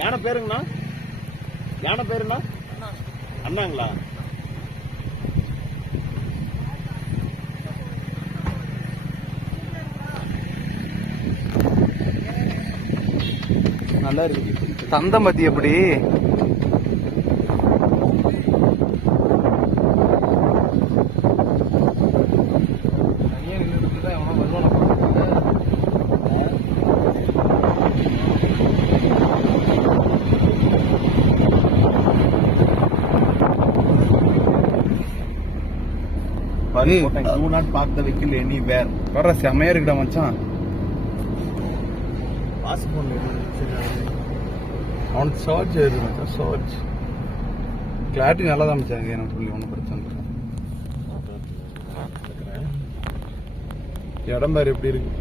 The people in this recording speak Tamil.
யானை பேருங்கண்ணா? யானை பேருண்ணா? அண்ணாங்களா? நல்லா இருக்கு. தந்தம் பத்தி எப்படி? Do not park the vehicle anywhere. வர செமையா இருக்குடா மச்சான். அவனுக்கு சார்ஜ் ஆயிருக்கு மச்சான். சார்ஜ் கிளாரிட்டி நல்லா தான் மச்சான். எனக்கு சொல்லி ஒன்றும் பிரச்சனை இல்லை. இடம் பாரு எப்படி இருக்கு.